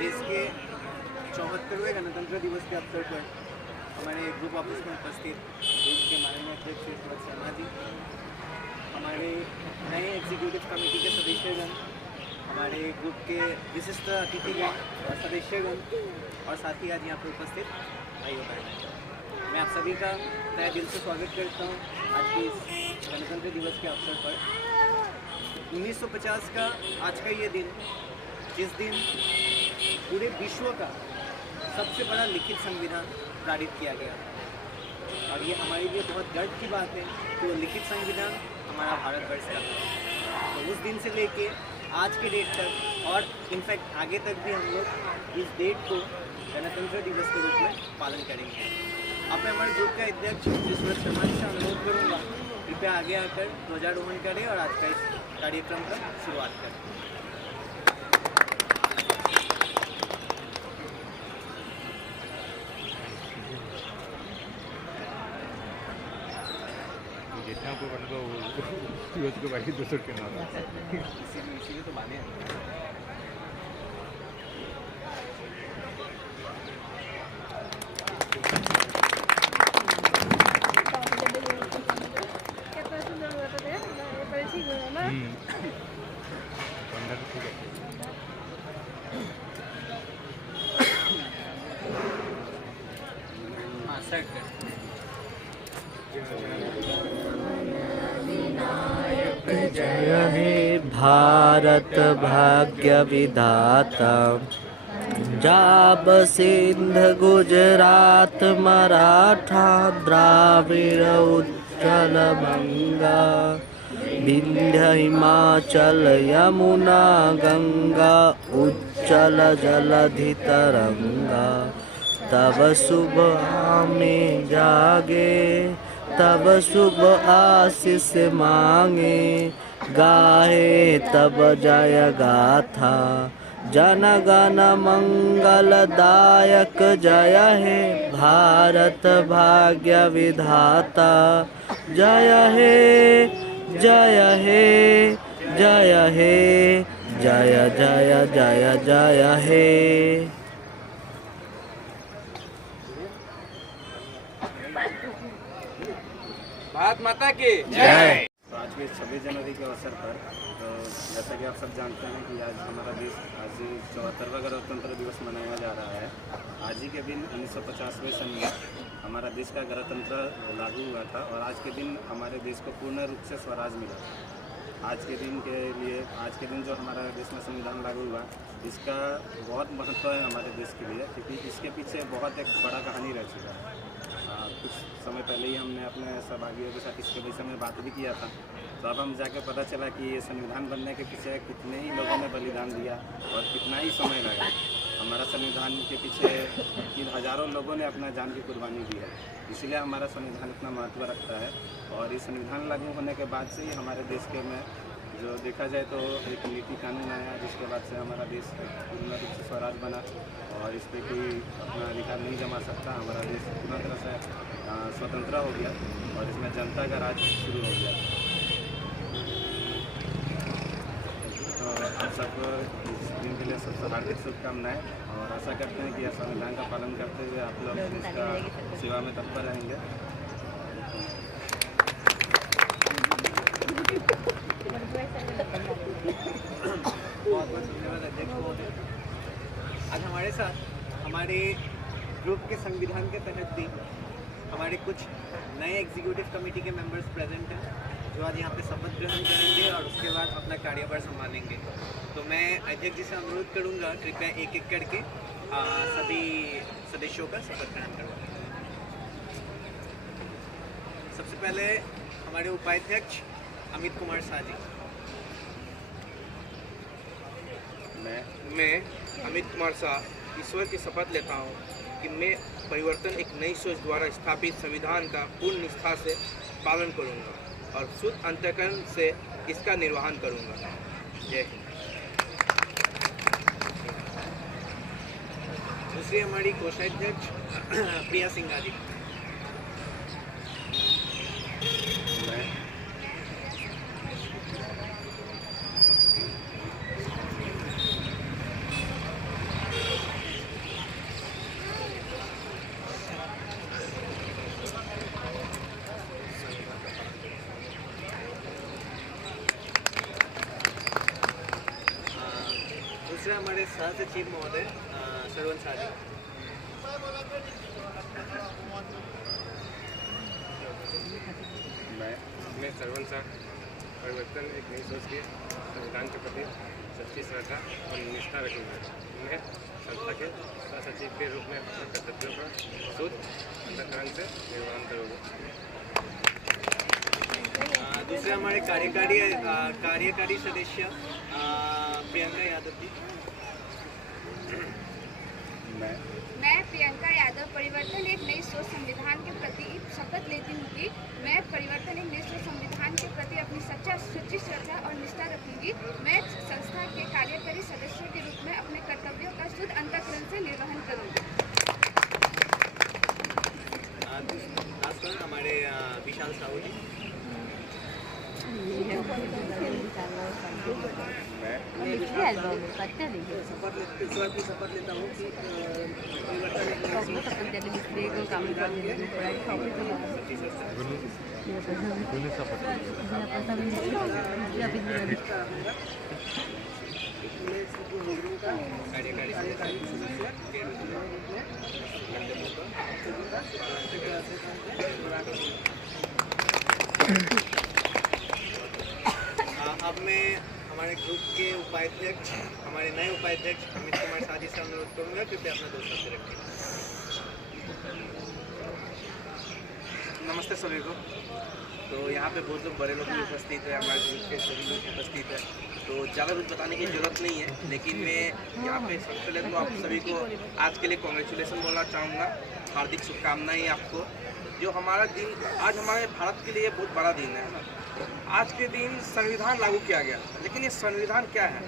देश के 74वें गणतंत्र दिवस के अवसर पर हमारे ग्रुप ऑफिस में उपस्थित देश के माननीय अध्यक्ष श्री सुब्रत शर्मा जी, हमारे नए एग्जीक्यूटिव कमेटी के सदस्यगण, हमारे ग्रुप के विशिष्ट अतिथिगण और सदस्यगण और साथ ही आज यहाँ पर उपस्थित भाइयों बहनों, मैं आप सभी का तहे दिल से स्वागत करता हूँ आज के इस गणतंत्र दिवस के अवसर पर। 1950 का आज का ये दिन, जिस दिन पूरे विश्व का सबसे बड़ा लिखित संविधान पारित किया गया, और ये हमारे लिए बहुत गर्व की बात है कि वो लिखित संविधान हमारा भारतवर्ष का था। तो उस दिन से लेके आज के डेट तक और इनफैक्ट आगे तक भी हम लोग इस डेट को गणतंत्र दिवस के रूप में पालन करेंगे। अब मैं हमारे ग्रुप का अध्यक्ष श्री सुब्रत शर्मा जी से अनुरोध करूँगा, कृपया आगे आकर ध्वजारोहण करें और आज का इस कार्यक्रम का शुरुआत करें। जितना कोई बन गया उसको बाकी दूसरे के नाम इसीलिए तो माने जय हे भारत भाग्य विधाता, पंजाब सिंध गुजरात मराठा द्राविड़ उत्कल बंगा, विंध्य हिमाचल यमुना गंगा उज्जल जलधि तरंगा। तब शुभ आमे जागे, तब शुभ आशीष मांगे, गाहे तब जय गाथा, जन गण मंगलदायक जय हे भारत भाग्य विधाता। जय हे जय हे जय हे जय जय जय जय हे। भारत माता की जय। तो आज के 26 जनवरी के अवसर पर, तो जैसा कि आप सब जानते हैं कि आज हमारा देश आज 74वां गणतंत्र दिवस मनाया जा रहा है। आज ही के दिन 1950वें सन में हमारा देश का गणतंत्र लागू हुआ था और आज के दिन हमारे देश को पूर्ण रूप से स्वराज मिला। आज के दिन के लिए, आज के दिन जो हमारा देश में संविधान लागू हुआ, इसका बहुत महत्व है हमारे देश के लिए, क्योंकि इसके पीछे बहुत एक बड़ा कहानी रह चुका है। कुछ समय पहले ही हमने अपने सहभागियों के साथ इसके विषय में बात भी किया था। तो अब हम जाके पता चला कि ये संविधान बनने के पीछे कितने ही लोगों ने बलिदान दिया और कितना ही समय लगा। हमारा संविधान के पीछे हज़ारों लोगों ने अपना जान की कुर्बानी दी है, इसलिए हमारा संविधान इतना महत्व रखता है। और ये संविधान लागू होने के बाद से ही हमारे देश के में जो देखा जाए तो एक नीति कानून आया, जिसके बाद से हमारा देश पूर्ण रूप से स्वराज बना और इस पर कोई अपना अधिकार नहीं जमा सकता। हमारा देश पूर्ण तरह से स्वतंत्र हो गया और इसमें जनता का राज शुरू हो गया। तो आप सबको इस दिन के लिए सबसे हार्दिक शुभकामनाएं और आशा करते हैं कि यह संविधान का पालन करते हुए आप लोग इसका सेवा में तत्पर रहेंगे। बहुत बहुत धन्यवाद अध्यक्ष महोदय। आज हमारे साथ हमारे ग्रुप के संविधान के तहत भी हमारे कुछ नए एग्जीक्यूटिव कमेटी के मेंबर्स प्रेजेंट हैं, जो आज यहाँ पे शपथ ग्रहण करेंगे और उसके बाद अपना कार्यभार संभालेंगे। तो मैं अध्यक्ष जी से अनुरोध करूँगा, कृपया एक एक करके सभी सदस्यों का शपथ ग्रहण करवाएं। सबसे पहले हमारे उपाध्यक्ष अमित कुमार शाह जी। मैं अमित कुमार शाह ईश्वर की शपथ लेता हूँ कि मैं परिवर्तन एक नई सोच द्वारा स्थापित संविधान का पूर्ण निष्ठा से पालन करूँगा और शुद्ध अंतःकरण से इसका निर्वहन करूँगा। जय हिंद। दूसरी हमारी कोषाध्यक्ष प्रिया सिंघा जी। दूसरे हमारे सह सचिव महोदय श्रवण साजी। मैं श्रवण शाह परिवर्तन एक नई सोच के संविधान के प्रति सच्ची श्रद्धा और निष्ठा रखूँगा। मैं संस्था के सचिव के रूप में अपने कर्तव्यों का शुद्ध अंतःकरण से निर्वहन करूँगा। दूसरे हमारे कार्यकारी सदस्य प्रियंका यादव जी। मैं प्रियंका यादव परिवर्तन एक नई सोच संविधान के प्रति शपथ लेती हूँ कि मैं परिवर्तन एक नई सोच संविधान के प्रति अपनी सच्ची श्रद्धा और निष्ठा रखूंगी। मैं संस्था के कार्यकारी सदस्य के रूप में अपने कर्तव्यों का शुद्ध अंतःकरण से निर्वहन करूंगी। हमारे विशाल साहू जी। शपथ लेता हूँ कि अब मैं हमारे ग्रुप के उपाध्यक्ष हमारे नए उपाध्यक्ष अमित कुमार साजी से अनुरोध करूँगा कृपया अपना 2 शब्द रखें। नमस्ते सभी को। तो यहाँ पे बहुत लोग बड़े लोग भी उपस्थित है, हमारे ग्रुप के सभी लोग उपस्थित है, तो ज़्यादा कुछ बताने की ज़रूरत नहीं है। लेकिन मैं यहाँ पे सबसे पहले तो आप सभी को आज के लिए कॉन्ग्रेचुलेसन बोलना चाहूँगा। हार्दिक शुभकामनाएं आपको। जो हमारा दिन आज हमारे भारत के लिए बहुत बड़ा दिन है ना। आज के दिन संविधान लागू किया गया, लेकिन ये संविधान क्या है?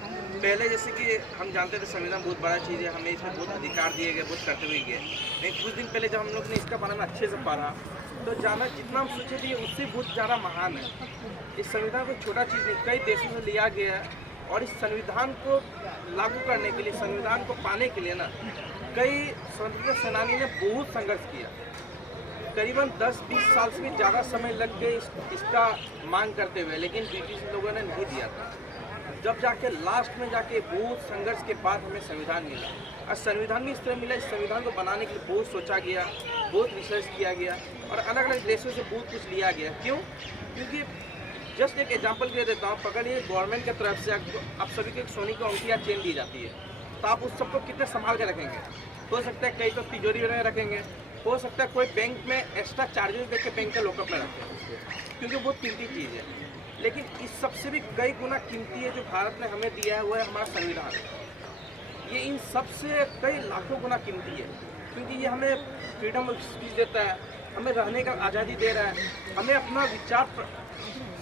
पहले जैसे कि हम जानते थे संविधान बहुत बड़ा चीज़ है, हमें इसमें बहुत अधिकार दिए गए, बहुत कर्तव्य गए। लेकिन कुछ दिन पहले जब हम लोग ने इसका बारे में अच्छे से पढ़ा तो जाना जितना हम सोचे थे उससे बहुत ज़्यादा महान है। इस संविधान को छोटा चीज़ नहीं, कई देशों में लिया गया है और इस संविधान को लागू करने के लिए, संविधान को पाने के लिए ना कई स्वतंत्रता सेनानी ने बहुत संघर्ष किया। करीबन 10-20 साल से भी ज़्यादा समय लग गए इसका मांग करते हुए, लेकिन ब्रिटिश लोगों ने नहीं दिया था। जब जाके लास्ट में जाके बहुत संघर्ष के बाद हमें संविधान मिला। और संविधान भी इस तरह मिला, इस संविधान को बनाने के लिए बहुत सोचा गया, बहुत रिसर्च किया गया और अलग अलग देशों से बहुत कुछ लिया गया। क्यों? क्योंकि जस्ट एक एग्जांपल दे देता हूँ। पकड़िए गवर्नमेंट की तरफ से आप सभी को एक सोने की अंगूठी या चेन दी जाती है, तो आप उस सबको कितने संभाल के रखेंगे? हो सकता है कई तो तिजोरी में रखेंगे, हो सकता है कोई बैंक में एक्स्ट्रा चार्जेस देके बैंक के लॉकअप में रखें, क्योंकि बहुत कीमती चीज़ है। लेकिन इस सबसे भी कई गुना कीमती है जो भारत ने हमें दिया है, वो है हमारा संविधान। ये इन सबसे कई लाखों गुना कीमती है, क्योंकि ये हमें फ्रीडम ऑफ स्पीच देता है, हमें रहने का आज़ादी दे रहा है, हमें अपना विचार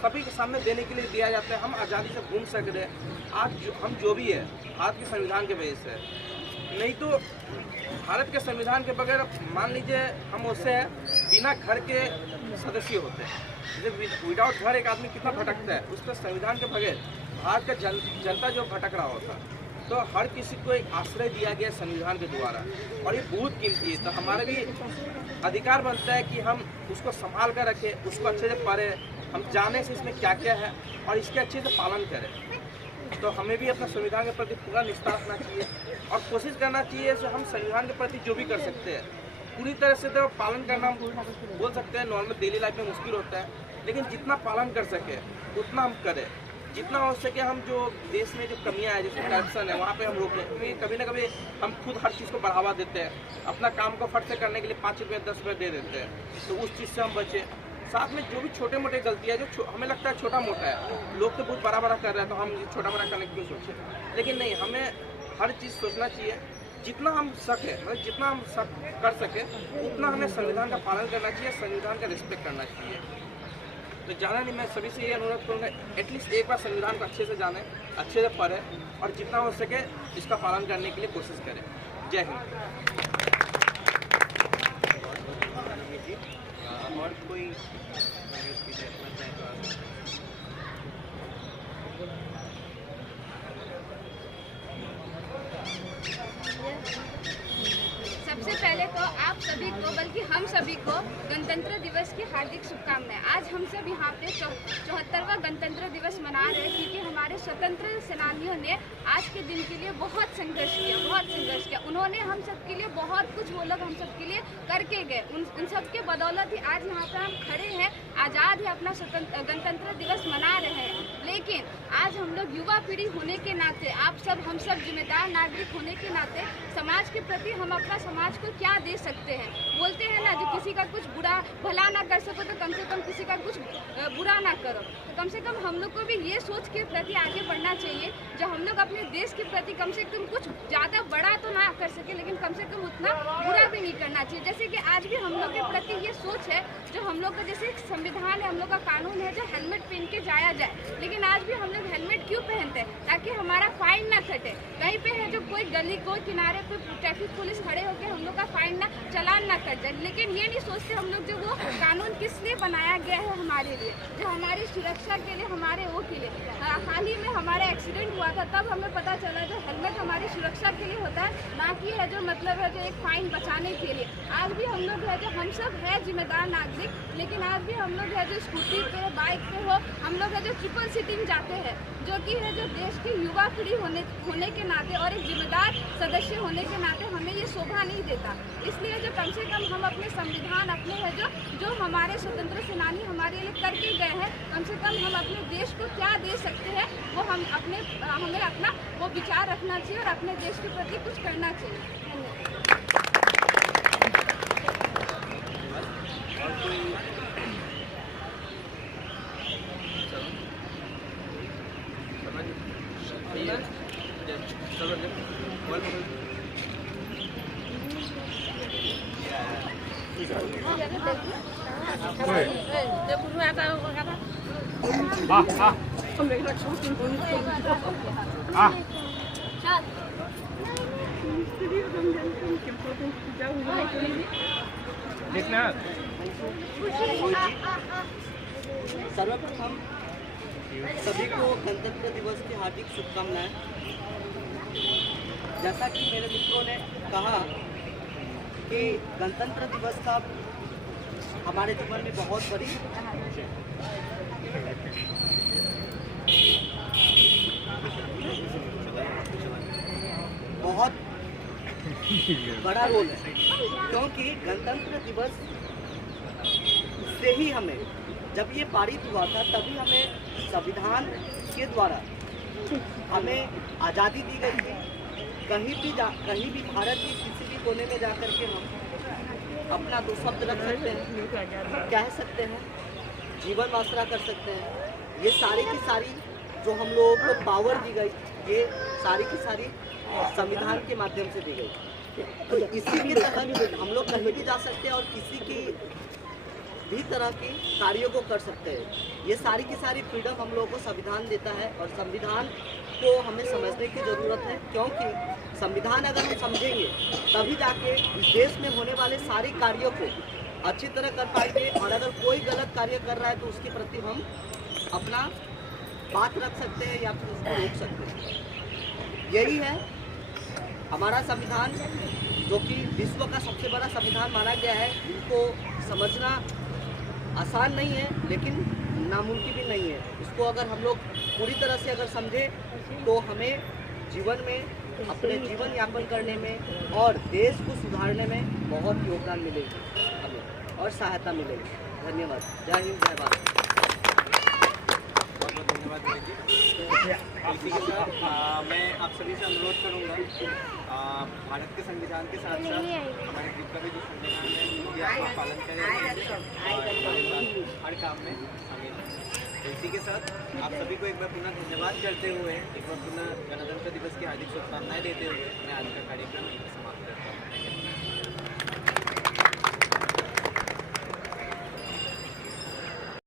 सभी के सामने देने के लिए दिया जाता है। हम आज़ादी से घूम सकते हैं। आज हम जो भी है भारत के संविधान के वजह से, नहीं तो भारत के संविधान के बगैर मान लीजिए हम उससे बिना घर के सदस्य होते हैं। जैसे विदाउट घर एक आदमी कितना भटकता है, उसके संविधान के बगैर भारत का जनता जो भटक रहा होता। तो हर किसी को एक आश्रय दिया गया संविधान के द्वारा और ये बहुत कीमती है। तो हमारा भी अधिकार बनता है कि हम उसको संभाल कर रखें, उसको अच्छे से पढ़ें, हम जाने से इसमें क्या क्या है और इसके अच्छे से पालन करें। तो हमें भी अपना संविधान के प्रति पूरा निष्ठा रखना चाहिए और कोशिश करना चाहिए कि हम संविधान के प्रति जो भी कर सकते हैं पूरी तरह से तो पालन करना हम बोल सकते हैं। नॉर्मल डेली लाइफ में मुश्किल होता है, लेकिन जितना पालन कर सके उतना हम करें। जितना हो सके हम जो देश में जो कमियां हैं, जैसे करप्शन है, वहाँ पे हम रोकें। क्योंकि कभी ना कभी हम खुद हर चीज़ को बढ़ावा देते हैं, अपना काम को फट से करने के लिए 5 रुपये 10 रुपये दे देते हैं, तो उस चीज़ से हम बचें। साथ में जो भी छोटे मोटे गलतियाँ जो हमें लगता है छोटा मोटा है, लोग तो बहुत बड़ा बड़ा कर रहे हैं, तो हम छोटा बड़ा करने की क्यों सोचें? लेकिन नहीं, हमें हर चीज़ सोचना चाहिए। जितना हम सके, मतलब जितना हम कर सके उतना हमें संविधान का पालन करना चाहिए, संविधान का रिस्पेक्ट करना चाहिए। तो जाना नहीं, मैं सभी से ये अनुरोध करूँगा एटलीस्ट एक बार संविधान को अच्छे से जानें, अच्छे से पढ़ें और जितना हो सके इसका पालन करने के लिए कोशिश करें। जय हिंद। और कोई सबसे पहले तो आप सभी को, बल्कि हम सभी को गणतंत्र दिवस की हार्दिक शुभकामनाएं। आज हम सब यहाँ पे 74वां गणतंत्र दिवस मना रहे हैं, क्योंकि हमारे स्वतंत्र सेनानियों ने आज के दिन के लिए बहुत संघर्ष किया। उन्होंने हम सब के लिए बहुत कुछ, वो लोग हम सब के लिए करके गए। उन सब के बदौलत ही आज यहाँ पे हम खड़े हैं, आज़ाद है, अपना गणतंत्र दिवस मना रहे हैं। लेकिन आज हम लोग युवा पीढ़ी होने के नाते, हम सब जिम्मेदार नागरिक होने के नाते समाज के प्रति हम अपना समाज को क्या दे सकते हैं। बोलते हैं ना, जो किसी का कुछ बुरा भला ना कर सको तो कम से कम किसी का कुछ बुरा ना करो। तो कम से कम हम लोग को भी ये सोच के प्रति आगे बढ़ना चाहिए, जो हम लोग अपने देश के प्रति कम से कम कुछ ज़्यादा बड़ा तो ना कर सके, लेकिन कम से कम उतना बुरा भी नहीं करना चाहिए। जैसे कि आज भी हम लोग के प्रति ये सोच है, जो हम लोग का जैसे एक संविधान है, हम लोग का कानून है, जो हेलमेट पहन के जाया जाए। लेकिन आज भी हम लोग हेलमेट क्यों पहनते हैं? ताकि हमारा फाइन ना कटे। कहीं पे है जो कोई गली को किनारे पे ट्रैफिक पुलिस खड़े होकर हम लोग का फाइन ना, चालान ना कट जाए। लेकिन ये नहीं सोचते हम लोग, जो वो कानून किस लिए बनाया गया है हमारे लिए, जो हमारी सुरक्षा के लिए, हमारे वो के लिए। हाल ही में हमारा एक्सीडेंट हुआ था, तब हमें पता चला जो हेलमेट हमारी सुरक्षा के लिए होता है, ना कि है जो मतलब है जो एक फाइन बचाने के लिए। आज भी हम लोग है जो, हम सब है जिम्मेदार नागरिक, लेकिन आज भी हम लोग है जो स्कूटी पे, बाइक पे हो, हम लोग है जो ट्रिपल सीटिंग जाते हैं, जो कि है जो देश की युवा पीढ़ी होने के नाते और एक जिम्मेदार सदस्य होने के नाते हमें ये शोभा नहीं देता। इसलिए जो कम से कम हम अपने संविधान, अपने है जो हमारे स्वतंत्र सेनानी हमारे लिए करके गए हैं, कम से कम हम अपने देश को क्या दे सकते हैं, वो हमें अपना वो विचार रखना चाहिए और अपने देश के प्रति कुछ करना चाहिए। सर्वप्रथम सभी को गणतंत्र दिवस की हार्दिक शुभकामनाएं। जैसा कि मेरे मित्रों ने कहा कि गणतंत्र दिवस का हमारे जीवन में बहुत बड़ी बड़ा रोल है, क्योंकि गणतंत्र दिवस से ही हमें, जब ये पारित हुआ था तभी हमें संविधान के द्वारा हमें आज़ादी दी गई थी। कहीं भी भारत के किसी भी कोने में जाकर के हम अपना दो शब्द रख सकते हैं, कह सकते हैं, जीवन आसरा कर सकते हैं। ये सारी की सारी जो हम लोगों को पावर दी गई, ये सारी की सारी संविधान के माध्यम से दी गई। तो इसी के तहत हम लोग कहीं भी जा सकते हैं और किसी की भी तरह की कार्यों को कर सकते हैं। ये सारी की सारी फ्रीडम हम लोगों को संविधान देता है और संविधान को हमें समझने की ज़रूरत है, क्योंकि संविधान अगर हम समझेंगे तभी जाके इस देश में होने वाले सारे कार्यों को अच्छी तरह कर पाएंगे। और अगर कोई गलत कार्य कर रहा है तो उसके प्रति हम अपना बात रख सकते हैं या फिर उसको रोक सकते हैं। यही है हमारा संविधान, जो कि विश्व का सबसे बड़ा संविधान माना गया है। इनको समझना आसान नहीं है, लेकिन नामुमकिन भी नहीं है। इसको अगर हम लोग पूरी तरह से अगर समझें तो हमें जीवन में, अपने जीवन यापन करने में और देश को सुधारने में बहुत योगदान मिलेगी हमें और सहायता मिलेगी। धन्यवाद। जय हिंद, जय भारत। बहुत धन्यवाद भाई जी। इसी के साथ मैं आप सभी से अनुरोध करूँगा, भारत के संविधान के साथ साथ हमारे देश का भी जो संविधान है उनकी आप पालन करें और हर काम में शामिल हैं। तो इसी के साथ आप सभी को एक बार पुनः धन्यवाद करते हुए, एक बार पुनः गणतंत्र दिवस की हार्दिक शुभकामनाएं देते हुए मैं आज का कार्यक्रम समाप्त करता हूँ।